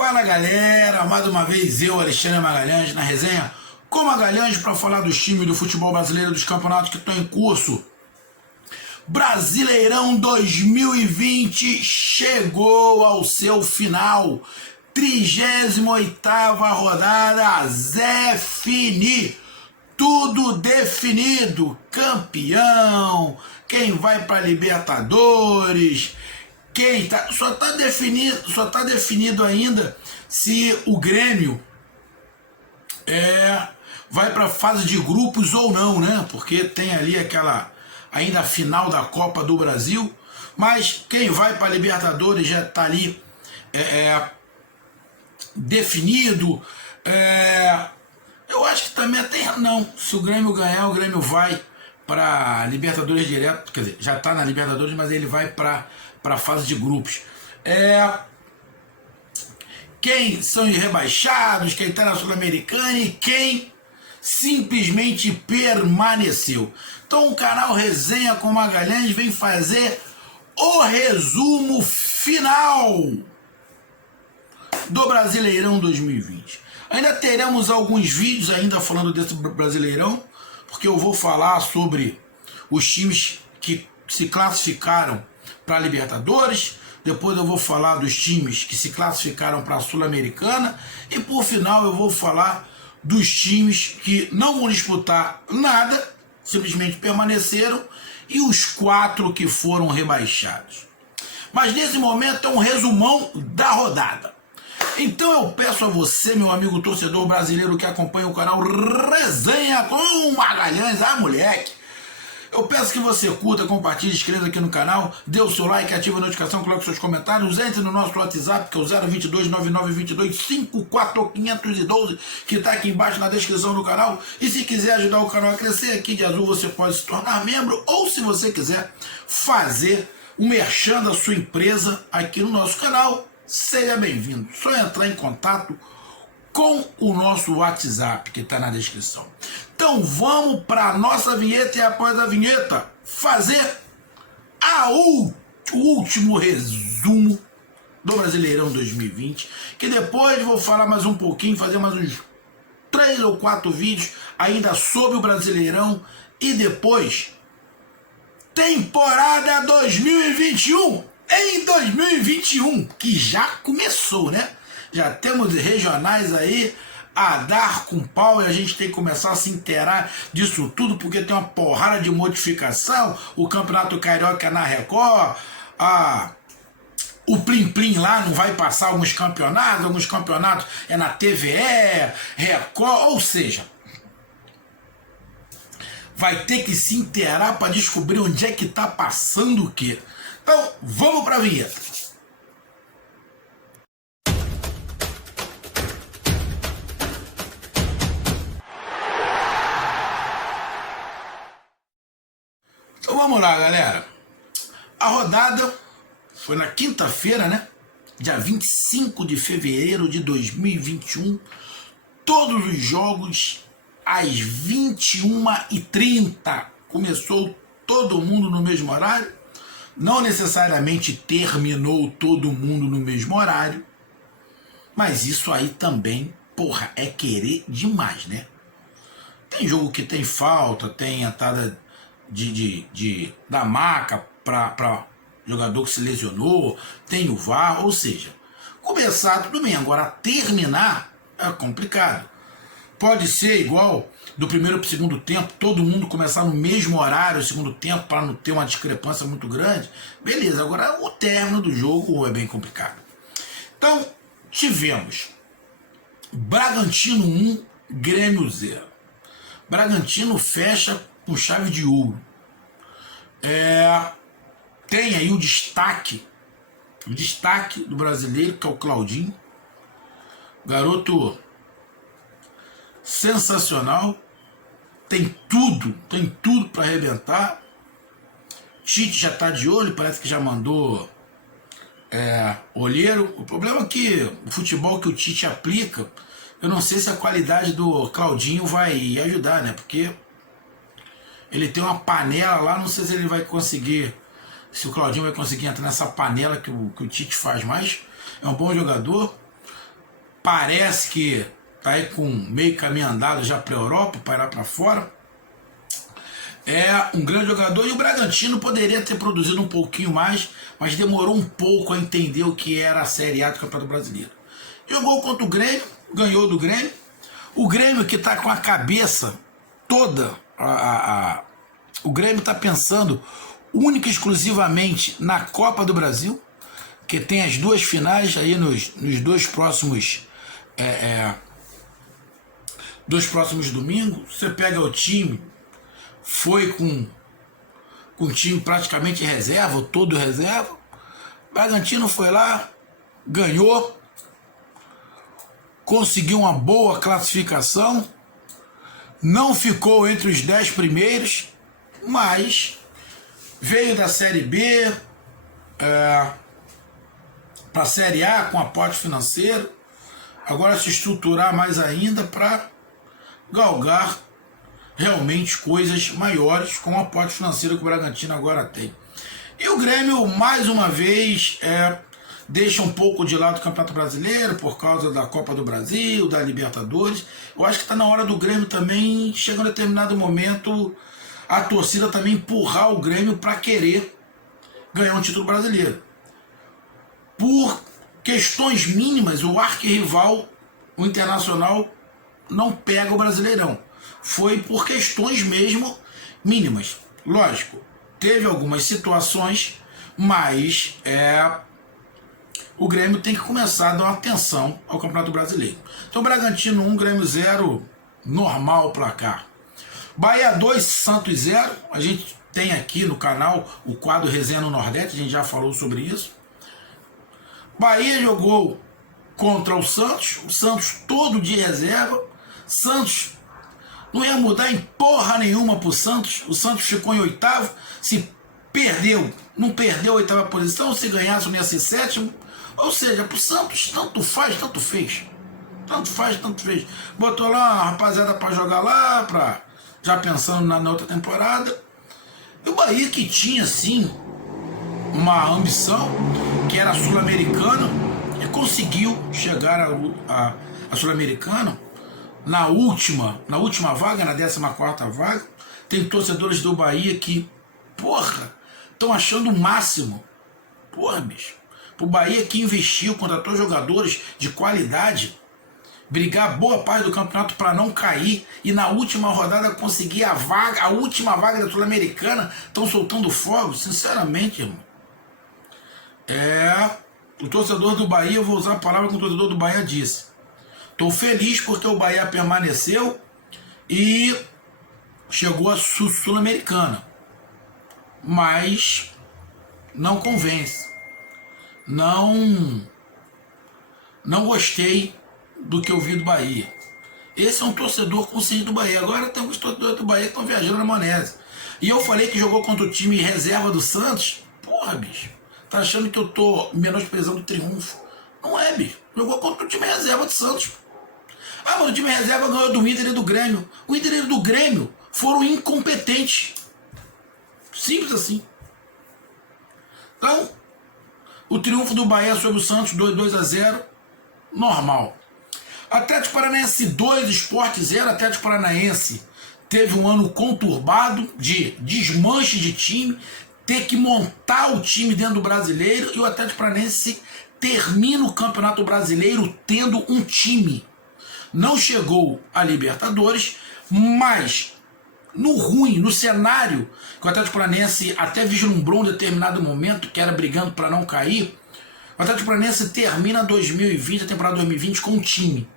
Fala galera, mais uma vez eu, Alexandre Magalhães, na resenha com Magalhães para falar dos times do futebol brasileiro, dos campeonatos que estão em curso. Brasileirão 2020 chegou ao seu final, 38ª rodada, Zé Fini, tudo definido, campeão, quem vai para Libertadores, quem tá, só tá definido ainda se o Grêmio vai para a fase de grupos ou não, né? Porque tem ali aquela ainda a final da Copa do Brasil, mas quem vai para a Libertadores já está ali definido. Eu acho que também até não. Se o Grêmio ganhar, o Grêmio vai para Libertadores direto, quer dizer, já está na Libertadores, mas ele vai para a fase de grupos. Quem são os rebaixados, quem está na Sul-Americana e quem simplesmente permaneceu. Então o canal Resenha com Magalhães vem fazer o resumo final do Brasileirão 2020. Ainda teremos alguns vídeos ainda falando desse Brasileirão, porque eu vou falar sobre os times que se classificaram para a Libertadores, depois eu vou falar dos times que se classificaram para a Sul-Americana e por final eu vou falar dos times que não vão disputar nada, simplesmente permaneceram, e os 4 que foram rebaixados. Mas nesse momento é um resumão da rodada. Então eu peço a você, meu amigo torcedor brasileiro que acompanha o canal Resenha com Magalhães, moleque, eu peço que você curta, compartilhe, inscreva aqui no canal, dê o seu like, ative a notificação, coloque seus comentários, entre no nosso WhatsApp, que é o 022 9922 54512, que está aqui embaixo na descrição do canal. E se quiser ajudar o canal a crescer, aqui de azul você pode se tornar membro, ou se você quiser fazer um merchan da sua empresa aqui no nosso canal, seja bem-vindo. Só entrar em contato com o nosso WhatsApp que está na descrição. Então vamos para a nossa vinheta e após a vinheta fazer o último resumo do Brasileirão 2020, que depois vou falar mais um pouquinho, fazer mais uns 3 ou 4 vídeos ainda sobre o Brasileirão e depois temporada 2021, em 2021, que já começou, né? Já temos regionais aí a dar com pau e a gente tem que começar a se inteirar disso tudo, porque tem uma porrada de modificação, o Campeonato Carioca na Record, o Plim Plim lá não vai passar alguns campeonatos é na TVE, Record, ou seja, vai ter que se inteirar para descobrir onde é que tá passando o quê. Então, vamos para a vinheta. Então vamos lá, galera. A rodada foi na quinta-feira, né? Dia 25 de fevereiro de 2021. Todos os jogos às 21h30. Começou todo mundo no mesmo horário. Não necessariamente terminou todo mundo no mesmo horário. Mas isso aí também, porra, é querer demais, né? Tem jogo que tem falta, tem entrada da maca para jogador que se lesionou, tem o VAR, ou seja, começar tudo bem, agora terminar é complicado. Pode ser igual do primeiro para o segundo tempo, todo mundo começar no mesmo horário, o segundo tempo, para não ter uma discrepância muito grande, beleza, agora o término do jogo é bem complicado. Então, tivemos Bragantino 1, Grêmio 0. Bragantino fecha com chave de ouro. Tem aí o destaque do brasileiro, que é o Claudinho, garoto sensacional, tem tudo para arrebentar. Tite já está de olho, parece que já mandou olheiro. O problema é que o futebol que o Tite aplica, eu não sei se a qualidade do Claudinho vai ajudar, né? Porque ele tem uma panela lá, não sei se ele vai conseguir, se o Claudinho vai conseguir entrar nessa panela que o Tite faz, mas é um bom jogador. parece que está aí com meio caminho andado já para a Europa, para ir lá para fora. É um grande jogador e o Bragantino poderia ter produzido um pouquinho mais, mas demorou um pouco a entender o que era a Série A do Campeonato Brasileiro. Jogou contra o Grêmio, ganhou do Grêmio. O Grêmio que está com a cabeça toda, o Grêmio está pensando única e exclusivamente na Copa do Brasil, que tem as duas finais aí nos dois próximos domingos. Você pega o time, foi com o time praticamente reserva, todo reserva. O Bragantino foi lá, ganhou, conseguiu uma boa classificação, não ficou entre os 10 primeiros, mas veio da Série B para a Série A com aporte financeiro, agora se estruturar mais ainda para galgar realmente coisas maiores com o aporte financeiro que o Bragantino agora tem. E o Grêmio, mais uma vez, deixa um pouco de lado o Campeonato Brasileiro por causa da Copa do Brasil, da Libertadores. Eu acho que está na hora do Grêmio também, chega um determinado momento, a torcida também empurrar o Grêmio para querer ganhar um título brasileiro. Por questões mínimas, o arquirrival, o Internacional, não pega o Brasileirão. Foi por questões mesmo mínimas. Lógico, teve algumas situações, mas o Grêmio tem que começar a dar uma atenção ao Campeonato Brasileiro. Então, Bragantino 1, Grêmio 0, normal o placar. Bahia 2, Santos 0. A gente tem aqui no canal o quadro Resenha no Nordeste, a gente já falou sobre isso. Bahia jogou contra o Santos todo de reserva. Santos não ia mudar em porra nenhuma pro Santos. O Santos ficou em oitavo. Se perdeu, não perdeu a oitava posição. Se ganhasse, não ia ser sétimo. Ou seja, pro Santos, tanto faz, tanto fez. Tanto faz, tanto fez. Botou lá uma rapaziada pra jogar lá, já pensando na outra temporada. E o Bahia, que tinha, sim, uma ambição, que era a Sul-Americana, e conseguiu chegar a Sul-Americana na última vaga, na 14ª vaga. Tem torcedores do Bahia que, porra, estão achando o máximo. Porra, bicho. Pro Bahia que investiu, contratou jogadores de qualidade, brigar boa parte do campeonato para não cair e na última rodada conseguir a última vaga da Sul-Americana, estão soltando fogo, sinceramente, irmão. O torcedor do Bahia, eu vou usar a palavra que o torcedor do Bahia disse. Estou feliz porque o Bahia permaneceu e chegou à Sul-Americana. Mas não convence. Não gostei do que eu vi do Bahia. Esse é um torcedor consciente do Bahia. Agora tem alguns torcedores do Bahia que estão viajando na maionese. E eu falei que jogou contra o time reserva do Santos. Porra, bicho. Tá achando que eu tô menosprezando o triunfo? Não é, bicho. Jogou contra o time reserva do Santos. Ah, mas o time reserva ganhou do Inter e do Grêmio. O Inter e do Grêmio foram incompetentes. Simples assim. Então, o triunfo do Bahia sobre o Santos, 2-0, normal. Atlético Paranaense 2, Sport 0. Atlético Paranaense teve um ano conturbado de desmanche de time, ter que montar o time dentro do Brasileiro, e o Atlético Paranaense termina o Campeonato Brasileiro tendo um time. Não chegou a Libertadores, mas no cenário que o Atlético Paranaense até vislumbrou em determinado momento, que era brigando para não cair, o Atlético Paranaense termina 2020, a temporada 2020, com um time.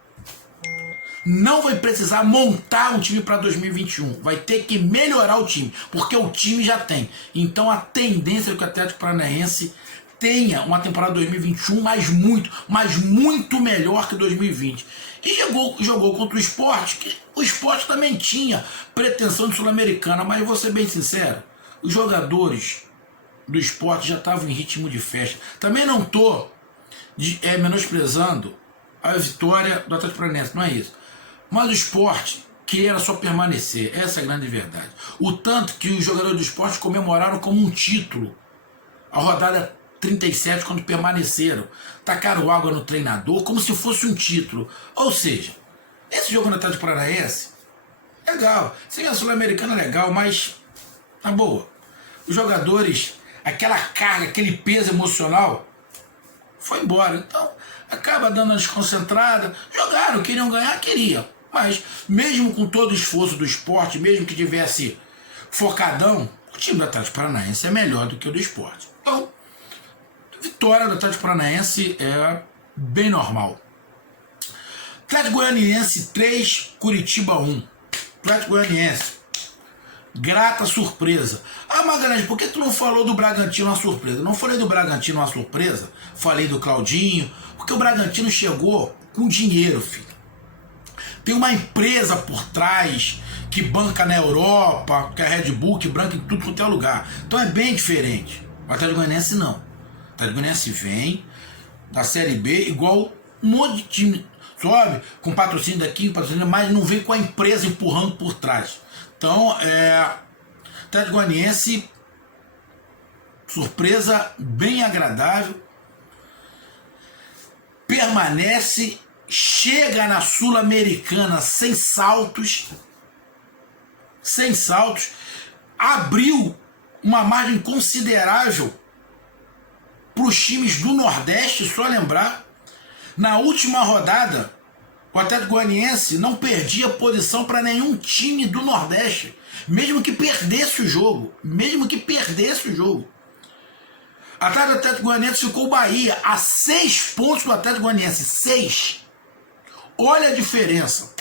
Não vai precisar montar um time para 2021. Vai ter que melhorar o time, porque o time já tem. Então a tendência é que o Atlético Paranaense tenha uma temporada 2021 mas muito melhor que 2020. E jogou contra o Sport, que o Sport também tinha pretensão de Sul-Americana, mas vou ser bem sincero, os jogadores do Sport já estavam em ritmo de festa. Também não estou menosprezando a vitória do Atlético Paranaense, não é isso. Mas o Sport queria só permanecer, essa é a grande verdade. O tanto que os jogadores do Sport comemoraram como um título a rodada 37 quando permaneceram. Tacaram água no treinador como se fosse um título. Ou seja, esse jogo no Atlético Paranaense, legal. Sim, a Sul-Americana é legal, mas, na boa, os jogadores, aquela carga, aquele peso emocional, foi embora. Então, acaba dando uma desconcentrada. Jogaram, queriam ganhar, queriam. Mas, mesmo com todo o esforço do esporte, mesmo que tivesse focadão, o time do Atlético Paranaense é melhor do que o do esporte. Então, vitória do Atlético Paranaense é bem normal. Atlético Goianiense 3, Curitiba 1. Atlético Goianiense, grata surpresa. Ah, Magalhães, por que tu não falou do Bragantino uma surpresa? Não falei do Bragantino uma surpresa, falei do Claudinho, porque o Bragantino chegou com dinheiro, filho. Tem uma empresa por trás que banca na Europa, que é a Red Bull, que banca em tudo quanto é lugar. Então é bem diferente. O Atlético Goianiense não. O Atlético Goianiense vem da Série B igual um monte de time, sobe, com patrocínio daqui, patrocínio, mas não vem com a empresa empurrando por trás. Então, Atlético Goianiense, surpresa bem agradável, permanece, chega na Sul-Americana sem saltos, abriu uma margem considerável para os times do Nordeste, só lembrar, na última rodada, o Atlético Goianiense não perdia posição para nenhum time do Nordeste, mesmo que perdesse o jogo. Atrás do Atlético Goianiense ficou o Bahia, a 6 pontos do Atlético Goianiense. 6. Olha a diferença.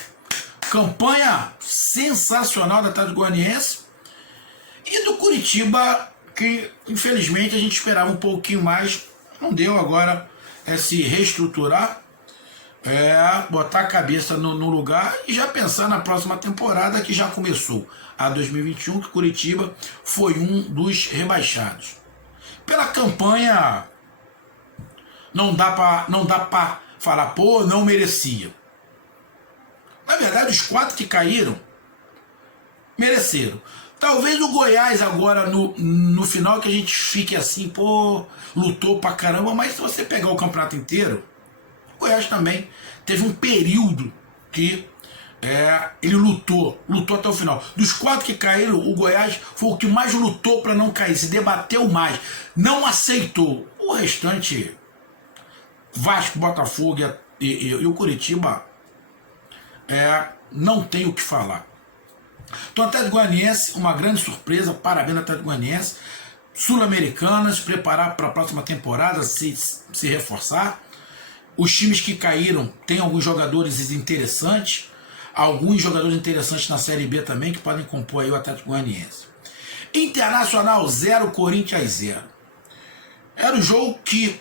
Campanha sensacional do Atlético Goianiense e do Curitiba, que infelizmente a gente esperava um pouquinho mais. Não deu agora, se reestruturar, botar a cabeça no lugar e já pensar na próxima temporada, que já começou a 2021, que Curitiba foi um dos rebaixados. Pela campanha, não dá para falar, pô, não merecia. Na verdade, os 4 que caíram mereceram. Talvez o Goiás agora no final, que a gente fique assim, pô, lutou pra caramba, mas se você pegar o campeonato inteiro, o Goiás também teve um período que ele lutou até o final. Dos 4 que caíram, o Goiás foi o que mais lutou para não cair, se debateu mais, não aceitou. O restante, Vasco, Botafogo e o Curitiba, não tem o que falar. Então, Atlético Goianiense, uma grande surpresa, parabéns ao Atlético Goianiense. Sul-Americana, se preparar para a próxima temporada, se reforçar. Os times que caíram têm alguns jogadores interessantes, na Série B também, que podem compor aí o Atlético Goianiense. Internacional 0, Corinthians 0. Era o jogo que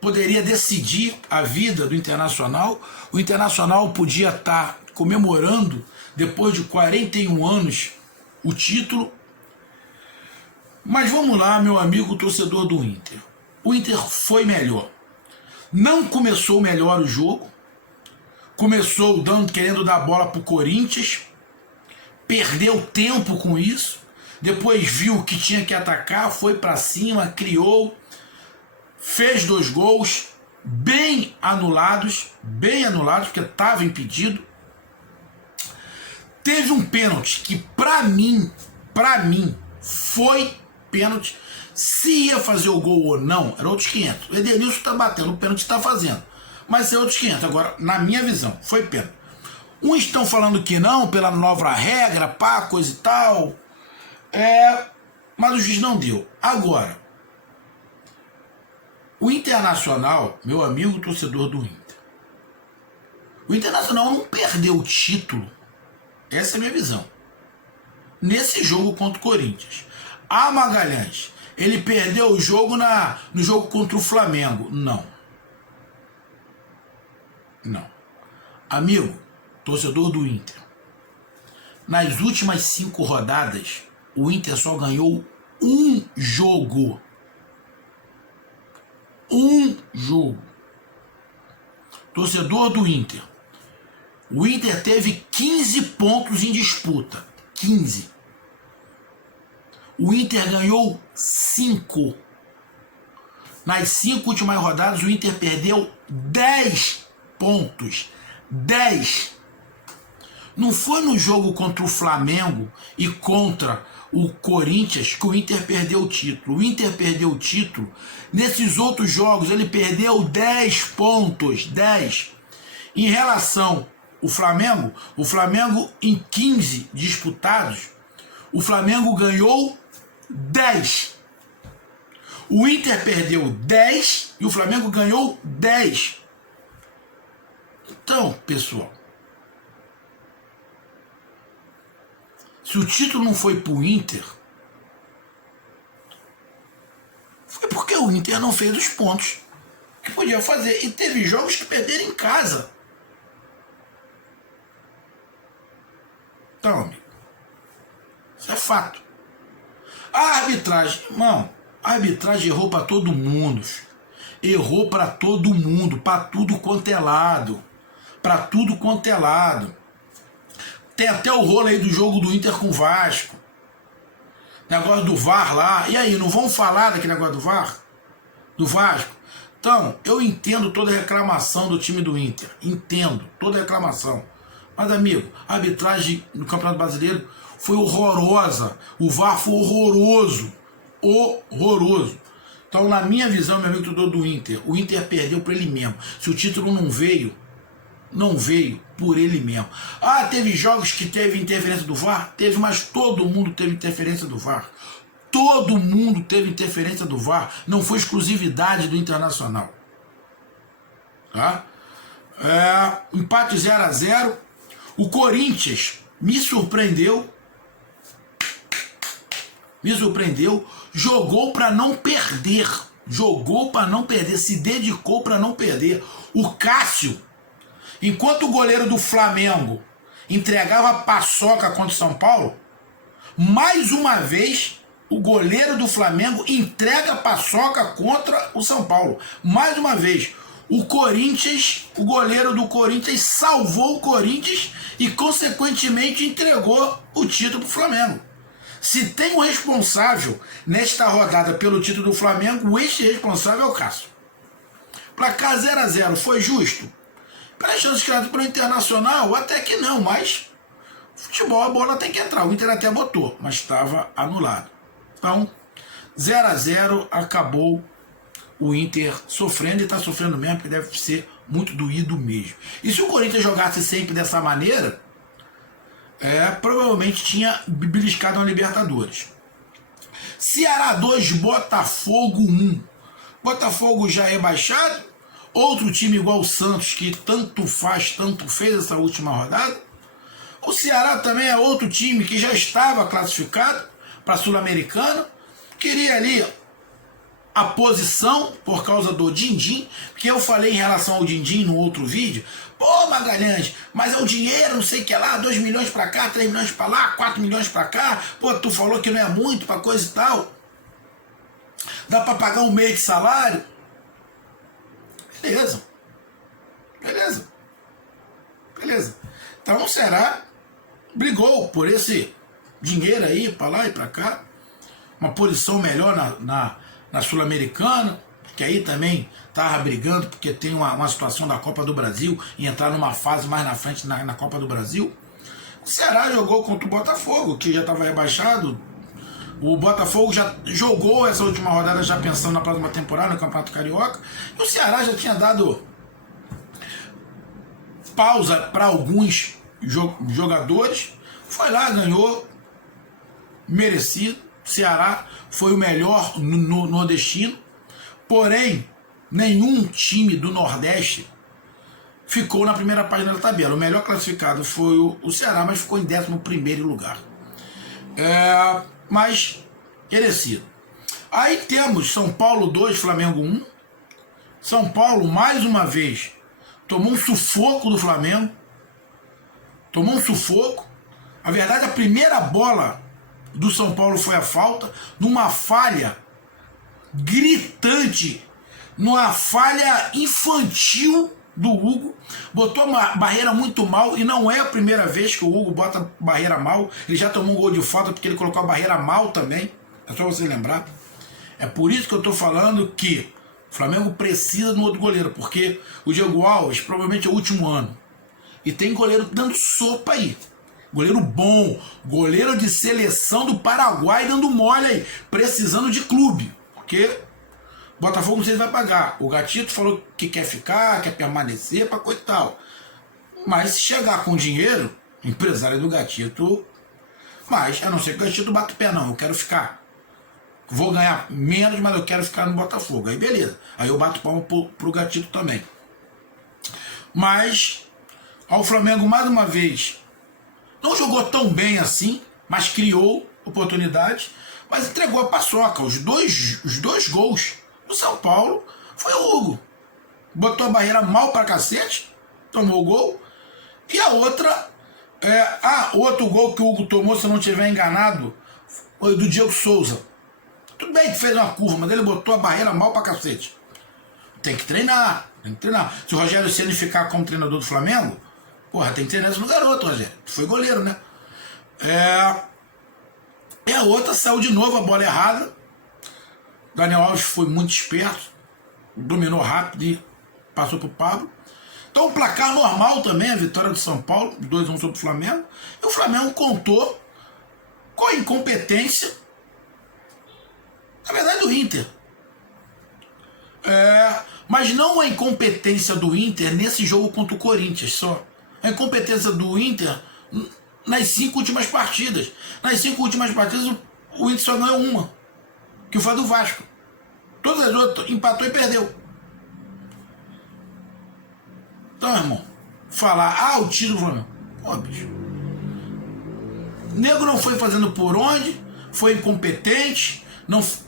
poderia decidir a vida do Internacional. O Internacional podia estar comemorando, depois de 41 anos, o título. Mas vamos lá, meu amigo torcedor do Inter. O Inter foi melhor. Não começou melhor o jogo. Começou querendo dar bola para o Corinthians. Perdeu tempo com isso. Depois viu que tinha que atacar, foi para cima, criou. Fez 2 gols bem anulados, porque estava impedido. Teve um pênalti que para mim foi pênalti. Se ia fazer o gol ou não, era outros 500. O Edenilson está batendo, o pênalti está fazendo, mas é outros 500. Agora, na minha visão, foi pênalti. Uns estão falando que não, pela nova regra, coisa e tal. Mas o juiz não deu. Agora, o Internacional, meu amigo torcedor do Inter, o Internacional não perdeu o título, essa é a minha visão, nesse jogo contra o Corinthians. Magalhães, ele perdeu o jogo no jogo contra o Flamengo. Não. Amigo, torcedor do Inter, nas últimas 5 rodadas, o Inter só ganhou um jogo. Torcedor do Inter, o Inter teve 15 pontos em disputa. 15. O Inter ganhou 5. nas 5 últimas rodadas, o Inter perdeu 10 pontos. 10. Não foi no jogo contra o Flamengo e contra o Corinthians que o Inter perdeu o título. O Inter perdeu o título. Nesses outros jogos, ele perdeu 10 pontos. 10. Em relação ao Flamengo, o Flamengo em 15 disputados, o Flamengo ganhou 10. O Inter perdeu 10 e o Flamengo ganhou 10. Então, pessoal, se o título não foi pro Inter, foi porque o Inter não fez os pontos que podia fazer. E teve jogos que perderam em casa. Então, amigo, isso é fato. A arbitragem, irmão, a arbitragem errou para todo mundo. Errou para todo mundo, para tudo quanto é lado. Para tudo quanto é lado. Tem até o rolo aí do jogo do Inter com o Vasco. Negócio do VAR lá. E aí, não vão falar daquele negócio do VAR? Do Vasco? Então, eu entendo toda a reclamação do time do Inter. Entendo toda a reclamação. Mas, amigo, a arbitragem no Campeonato Brasileiro foi horrorosa. O VAR foi horroroso. Horroroso. Então, na minha visão, meu amigo torcedor do Inter, o Inter perdeu para ele mesmo. Se o título não veio por ele mesmo. Ah, teve jogos que teve interferência do VAR? Teve, mas todo mundo teve interferência do VAR. Todo mundo teve interferência do VAR. Não foi exclusividade do Internacional. Tá? Empate 0-0. O Corinthians me surpreendeu. Jogou para não perder. Se dedicou para não perder. O Cássio, enquanto o goleiro do Flamengo entregava paçoca contra o São Paulo, mais uma vez o goleiro do Flamengo entrega paçoca contra o São Paulo. Mais uma vez, o goleiro do Corinthians salvou o Corinthians e, consequentemente, entregou o título para o Flamengo. Se tem um responsável nesta rodada pelo título do Flamengo, este responsável é o Cássio. Placar 0-0, foi justo? Para chances criadas para o Internacional, até que não, mas futebol, a bola tem que entrar. O Inter até botou, mas estava anulado. Então, 0-0, acabou o Inter sofrendo, e está sofrendo mesmo, porque deve ser muito doído mesmo. E se o Corinthians jogasse sempre dessa maneira, provavelmente tinha beliscado na Libertadores. Ceará 2, Botafogo 1. Botafogo já é baixado. Outro time igual o Santos, que tanto fez essa última rodada. O Ceará também é outro time que já estava classificado para a Sul-Americana. Queria ali a posição por causa do Dindim, porque eu falei em relação ao Dindim no outro vídeo. Pô, Magalhães, mas é o dinheiro, não sei o que lá, 2 milhões para cá, 3 milhões para lá, 4 milhões para cá. Pô, tu falou que não é muito para coisa e tal. Dá para pagar um mês de salário. Beleza. Então o Ceará brigou por esse dinheiro aí, para lá e para cá. Uma posição melhor na Sul-Americana, que aí também estava brigando, porque tem uma situação da Copa do Brasil, e entrar numa fase mais na frente na Copa do Brasil. O Ceará jogou contra o Botafogo, que já estava rebaixado. O Botafogo já jogou essa última rodada já pensando na próxima temporada no Campeonato Carioca. E o Ceará já tinha dado pausa para alguns jogadores. Foi lá, ganhou, merecido. O Ceará foi o melhor no nordestino. Porém, nenhum time do Nordeste ficou na primeira página da tabela. O melhor classificado foi o Ceará, mas ficou em 11º lugar. Mas merecido. Aí temos São Paulo 2, Flamengo 1. São Paulo, mais uma vez, tomou um sufoco do Flamengo. Tomou um sufoco. Na verdade, a primeira bola do São Paulo foi a falta, numa falha gritante, numa falha infantil do Hugo. Botou uma barreira muito mal, e não é a primeira vez que o Hugo bota barreira mal. Ele já tomou um gol de falta porque ele colocou a barreira mal também. É só você lembrar. É por isso que eu estou falando que O Flamengo precisa de um outro goleiro, porque o Diego Alves provavelmente é o último ano. E tem goleiro dando sopa aí. Goleiro bom, goleiro de seleção do Paraguai dando mole aí, precisando de clube. Porque o Botafogo não sei se vai pagar. O Gatito falou que quer ficar, quer permanecer, pra coisa e tal. Mas se chegar com dinheiro, empresário do Gatito... Mas, a não ser que o Gatito bata o pé, não, eu quero ficar. Vou ganhar menos, mas eu quero ficar no Botafogo. Aí beleza. Aí eu bato palma pro Gatito também. Mas, ao Flamengo, mais uma vez, não jogou tão bem assim, mas criou oportunidades, mas entregou a paçoca. Os dois gols do São Paulo foi o Hugo. Botou a barreira mal pra cacete, tomou o gol. E a outra, outro gol que o Hugo tomou, se eu não estiver enganado, foi do Diego Souza. Tudo bem que fez uma curva, mas ele botou a barreira mal pra cacete. Tem que treinar, tem que treinar. Se o Rogério Ceni ficar como treinador do Flamengo, porra, tem que treinar isso no garoto, Rogério. Tu foi goleiro, né? E a outra saiu de novo, a bola errada. Daniel Alves foi muito esperto, dominou rápido e passou pro Pablo. Então o placar normal também, a vitória do São Paulo, 2-1 sobre o Flamengo. E o Flamengo contou com a incompetência, na verdade, do Inter. Mas não a incompetência do Inter nesse jogo contra o Corinthians só. A incompetência do Inter nas 5 últimas partidas. Nas 5 últimas partidas o Inter só ganhou uma, que foi a do Vasco. Todas as outras empatou e perdeu. Então, irmão, falar, o título do Flamengo. Pô, bicho. O nego não foi fazendo por onde, foi incompetente,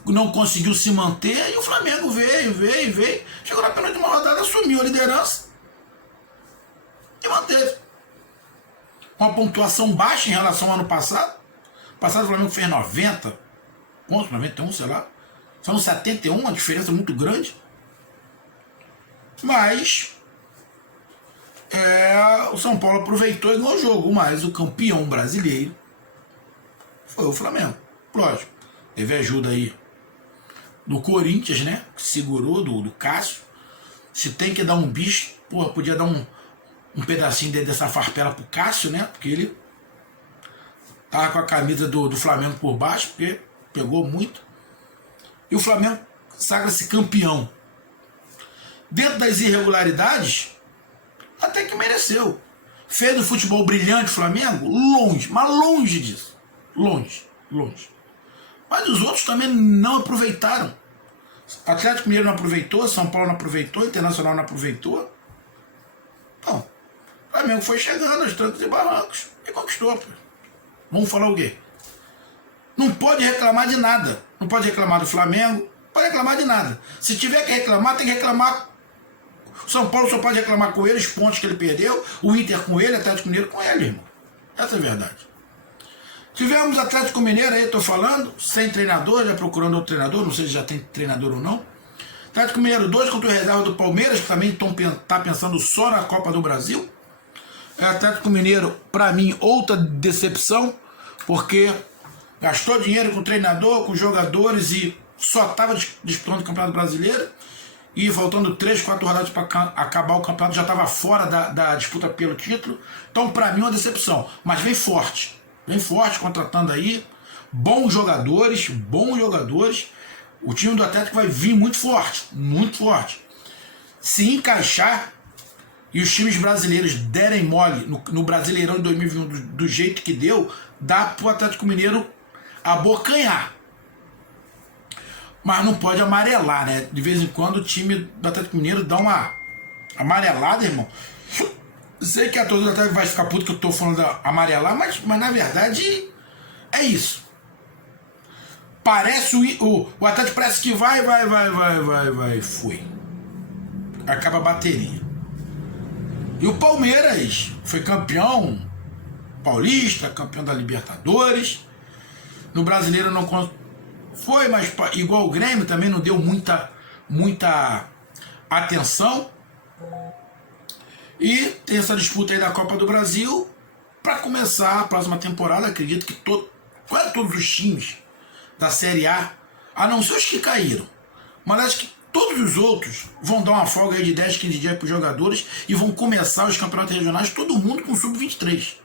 não conseguiu se manter, e o Flamengo veio. Chegou na penúltima rodada, assumiu a liderança e manteve. Uma pontuação baixa em relação ao ano passado. O passado o Flamengo fez 90 pontos, 91, sei lá. São 71, uma diferença muito grande. Mas o São Paulo aproveitou e ganhou o jogo, mas o campeão brasileiro foi o Flamengo. Lógico, teve ajuda aí do Corinthians, né? Que segurou, do Cássio. Se tem que dar um bicho, porra, podia dar um pedacinho dessa farpela pro Cássio, né? Porque ele tava com a camisa do Flamengo por baixo, porque pegou muito. E o Flamengo sagra-se campeão. Dentro das irregularidades, até que mereceu. Fez do futebol brilhante o Flamengo? Longe, mas longe disso. Longe. Mas os outros também não aproveitaram. Atlético Mineiro não aproveitou, São Paulo não aproveitou, Internacional não aproveitou. Então, o Flamengo foi chegando aos trancos e barrancos e conquistou. Pô. Vamos falar o quê? Não pode reclamar de nada. Não pode reclamar do Flamengo, não pode reclamar de nada. Se tiver que reclamar, tem que reclamar. O São Paulo só pode reclamar com ele os pontos que ele perdeu, o Inter com ele, Atlético Mineiro com ele, irmão. Essa é a verdade. Tivemos Atlético Mineiro aí, estou falando, sem treinador, já procurando outro treinador, não sei se já tem treinador ou não. Atlético Mineiro 2 contra o reserva do Palmeiras, que também está pensando só na Copa do Brasil. Atlético Mineiro, para mim, outra decepção, porque gastou dinheiro com treinador, com jogadores e só estava disputando o Campeonato Brasileiro. E faltando 3, 4 rodadas para acabar o campeonato, já estava fora da disputa pelo título. Então, para mim, uma decepção. Mas vem forte, contratando aí bons jogadores. O time do Atlético vai vir muito forte. Se encaixar e os times brasileiros derem mole no Brasileirão de 2021 do jeito que deu, dá para o Atlético Mineiro abocanhar. Mas não pode amarelar, né? De vez em quando o time do Atlético Mineiro dá uma amarelada, irmão. Sei que a torcida do Atlético vai ficar puto que eu tô falando da amarelar, mas na verdade é isso. Parece o Atlético parece que vai, foi. Acaba a bateria. E o Palmeiras foi campeão paulista, campeão da Libertadores. No Brasileiro não foi, mas igual o Grêmio também não deu muita atenção. E tem essa disputa aí da Copa do Brasil para começar a próxima temporada. Acredito que quase todos os times da Série A não ser os que caíram, mas acho que Todos os outros vão dar uma folga aí de 10, 15 dias para os jogadores e vão começar os campeonatos regionais, todo mundo com sub-23.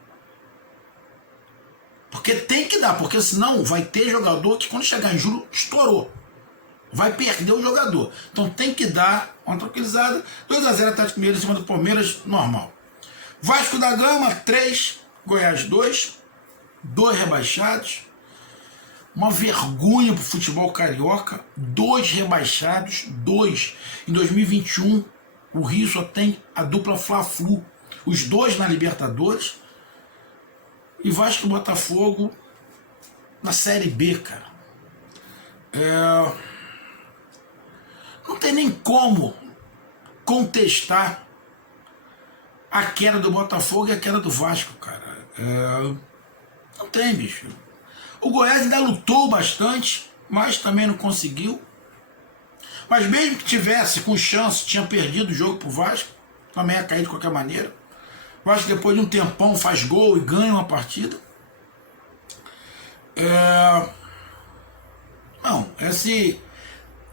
Porque tem que dar, porque senão vai ter jogador que quando chegar em julho, estourou. Vai perder o jogador. Então tem que dar uma tranquilizada. 2-0 Atlético Mineiro em cima do Palmeiras, normal. Vasco da Gama, 3. Goiás, 2. 2 rebaixados. Uma vergonha pro futebol carioca. 2 rebaixados, 2. Em 2021, o Rio só tem a dupla Fla-Flu. Os 2 na Libertadores. E Vasco e Botafogo na Série B, cara. Não tem nem como contestar a queda do Botafogo e a queda do Vasco, cara. Não tem, bicho. O Goiás ainda lutou bastante, mas também não conseguiu. Mas mesmo que tivesse com chance, tinha perdido o jogo pro Vasco, também ia cair de qualquer maneira. O Vasco depois de um tempão faz gol e ganha uma partida. Não, é se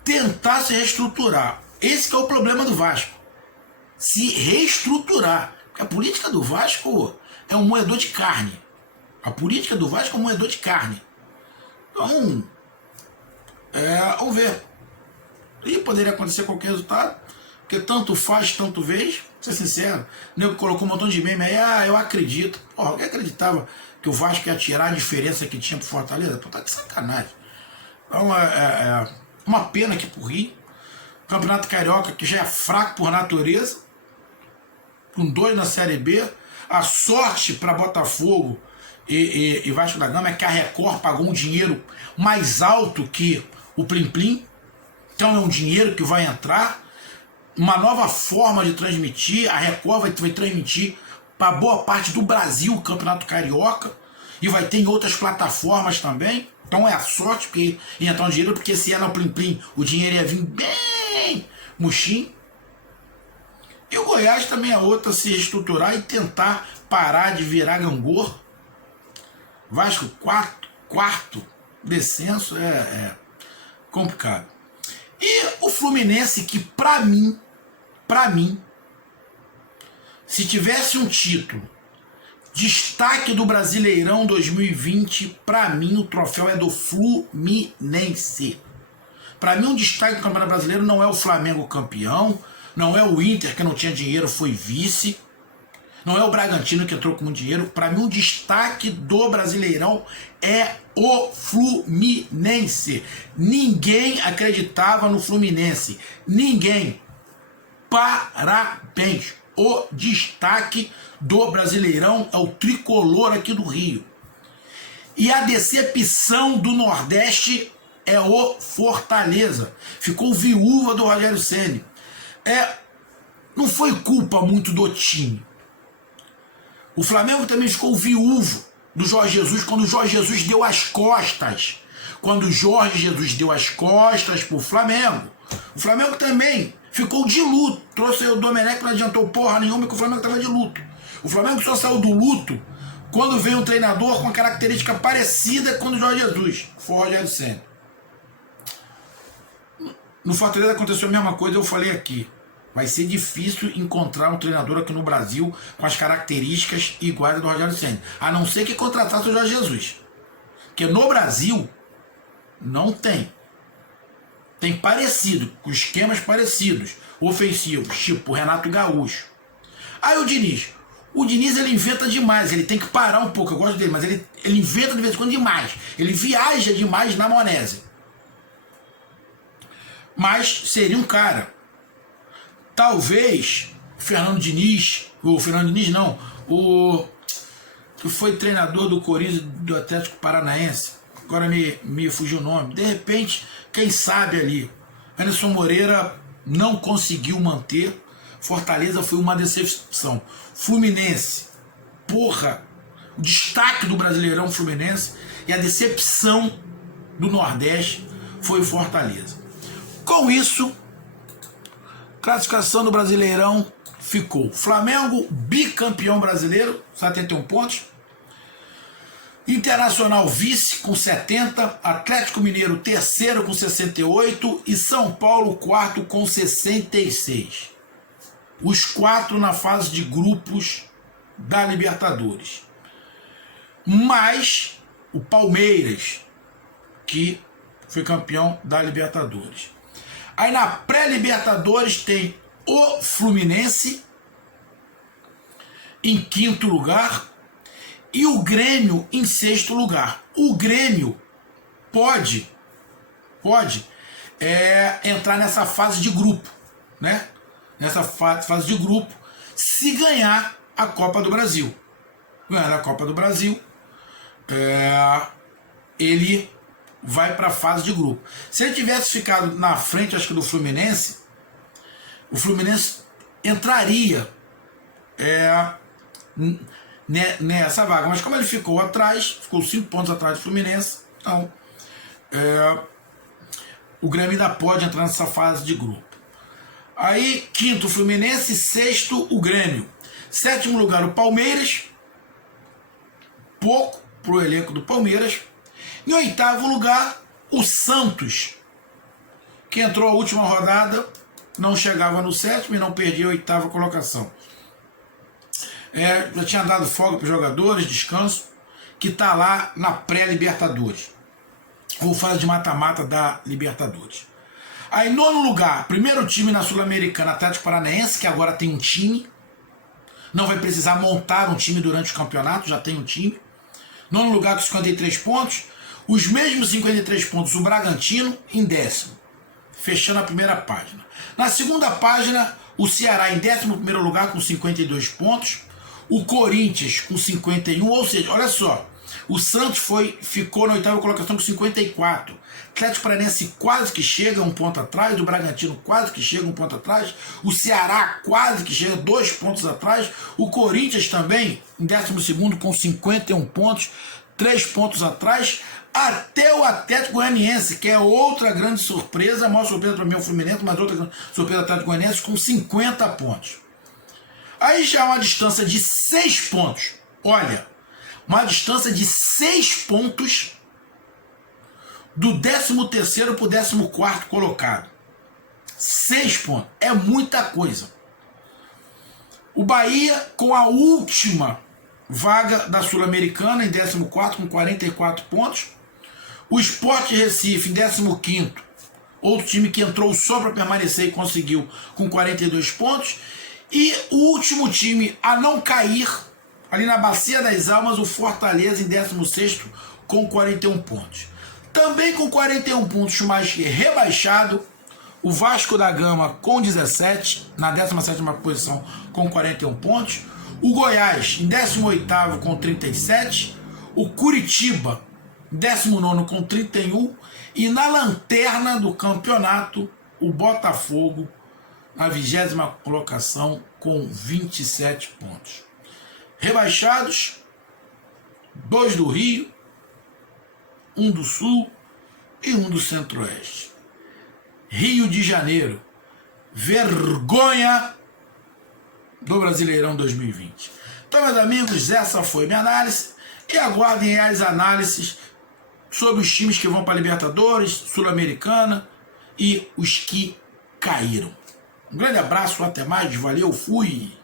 tentar se reestruturar. Esse que é o problema do Vasco. Se reestruturar. Porque a política do Vasco é um moedor de carne. A política do Vasco é um moedor de carne. Então, vamos ver. E poderia acontecer qualquer resultado. Porque tanto faz, tanto vez. Vou ser sincero. O nego colocou um montão de meme aí. Eu acredito. Porra, alguém acreditava que o Vasco ia tirar a diferença que tinha pro Fortaleza? Pô, tá de sacanagem. Então, uma pena aqui pro Rio. Campeonato Carioca, que já é fraco por natureza, com 2 na Série B. A sorte para Botafogo e Vasco da Gama é que a Record pagou um dinheiro mais alto que o Plim Plim. Então é um dinheiro que vai entrar. Uma nova forma de transmitir. A Record vai transmitir para boa parte do Brasil o Campeonato Carioca. E vai ter em outras plataformas também. Então é a sorte porque ia entrar um dinheiro, porque se era no Plim Plim, o dinheiro ia vir bem murchinho. E o Goiás também é outra, se reestruturar e tentar parar de virar gangor. Vasco quarto descenso é complicado. E o Fluminense, que pra mim, se tivesse um título, destaque do Brasileirão 2020, pra mim o troféu é do Fluminense. Pra mim um destaque do Campeonato Brasileiro não é o Flamengo campeão, não é o Inter que não tinha dinheiro, foi vice, não é o Bragantino que entrou com muito dinheiro. Pra mim o destaque do Brasileirão é o Fluminense. Ninguém acreditava no Fluminense, ninguém. Parabéns. O destaque do Brasileirão é o tricolor aqui do Rio. E a decepção do Nordeste é o Fortaleza. Ficou viúva do Rogério Ceni. Não foi culpa muito do time. O Flamengo também ficou viúvo do Jorge Jesus quando o Jorge Jesus deu as costas. Quando o Jorge Jesus deu as costas pro Flamengo. O Flamengo também ficou de luto. Trouxe o Domenech, não adiantou porra nenhuma, que o Flamengo estava de luto. O Flamengo só saiu do luto quando veio um treinador com uma característica parecida com o do Jorge Jesus. Foi o Rogério Ceni. No Fortaleza aconteceu a mesma coisa, eu falei aqui. Vai ser difícil encontrar um treinador aqui no Brasil com as características iguais ao do Rogério Ceni. A não ser que contratasse o Jorge Jesus. Porque no Brasil não tem. Tem parecido, com esquemas parecidos, ofensivos, tipo o Renato Gaúcho. Aí o Diniz ele inventa demais, ele tem que parar um pouco, eu gosto dele, mas ele inventa de vez em quando demais. Ele viaja demais na maionese. Mas seria um cara. Talvez o Fernando Diniz não, o que foi treinador do Corinthians do Atlético Paranaense, agora me fugiu o nome, de repente, quem sabe ali, Anderson Moreira não conseguiu manter, Fortaleza foi uma decepção. Fluminense, porra, o destaque do Brasileirão Fluminense e a decepção do Nordeste foi o Fortaleza. Com isso, classificação do Brasileirão ficou Flamengo bicampeão brasileiro, 71 pontos. Internacional vice com 70, Atlético Mineiro terceiro com 68 e São Paulo quarto com 66. Os 4 na fase de grupos da Libertadores. Mais o Palmeiras, que foi campeão da Libertadores. Aí na pré-Libertadores tem o Fluminense em 5º lugar e o Grêmio em 6º lugar. O Grêmio pode entrar nessa fase de grupo, né? Nessa fase de grupo, se ganhar a Copa do Brasil. Ganhar a Copa do Brasil, ele vai para a fase de grupo. Se ele tivesse ficado na frente, acho que do Fluminense, o Fluminense entraria nessa vaga. Mas como ele ficou atrás, ficou 5 pontos atrás do Fluminense, então o Grêmio ainda pode entrar nessa fase de grupo. Aí, 5º o Fluminense, 6º o Grêmio. 7º lugar o Palmeiras, pouco para o elenco do Palmeiras. Em 8º lugar, o Santos, que entrou a última rodada, não chegava no 7º e não perdia a 8ª colocação. Já tinha dado folga para os jogadores, descanso, que está lá na pré-Libertadores. Ou fase de mata-mata da Libertadores. Aí, 9º lugar, primeiro time na Sul-Americana, Atlético Paranaense, que agora tem um time. Não vai precisar montar um time durante o campeonato, já tem um time. 9º lugar com 53 pontos. Os mesmos 53 pontos, o Bragantino em 10º, fechando a primeira página. Na segunda página, o Ceará em 11º lugar com 52 pontos. O Corinthians com 51, ou seja, olha só, o Santos ficou na 8ª colocação com 54. Atlético Paranaense quase que chega um ponto atrás, o Bragantino quase que chega um ponto atrás, o Ceará quase que chega 2 pontos atrás, o Corinthians também em 12º com 51 pontos, 3 pontos atrás, até o Atlético Goianiense, que é outra grande surpresa, a maior surpresa para mim é o Fluminense, mas outra grande surpresa do Atlético Goianiense com 50 pontos. Aí já é uma distância de 6 pontos, olha, uma distância de 6 pontos do 13º para o 14º colocado. 6 pontos. É muita coisa. O Bahia com a última vaga da Sul-Americana em 14º com 44 pontos. O Sport Recife em 15º. Outro time que entrou só para permanecer e conseguiu com 42 pontos. E o último time a não cair, ali na Bacia das Almas, o Fortaleza em 16º com 41 pontos. Também com 41 pontos, mais rebaixado, o Vasco da Gama com 17, na 17ª posição com 41 pontos. O Goiás em 18º com 37. O Curitiba em 19º com 31. E na lanterna do campeonato, o Botafogo na 20ª colocação com 27 pontos. Rebaixados, 2 do Rio, 1 do Sul e 1 do Centro-Oeste. Rio de Janeiro, vergonha do Brasileirão 2020. Então, meus amigos, essa foi minha análise e aguardem as análises sobre os times que vão para a Libertadores, Sul-Americana e os que caíram. Um grande abraço, até mais, valeu, fui!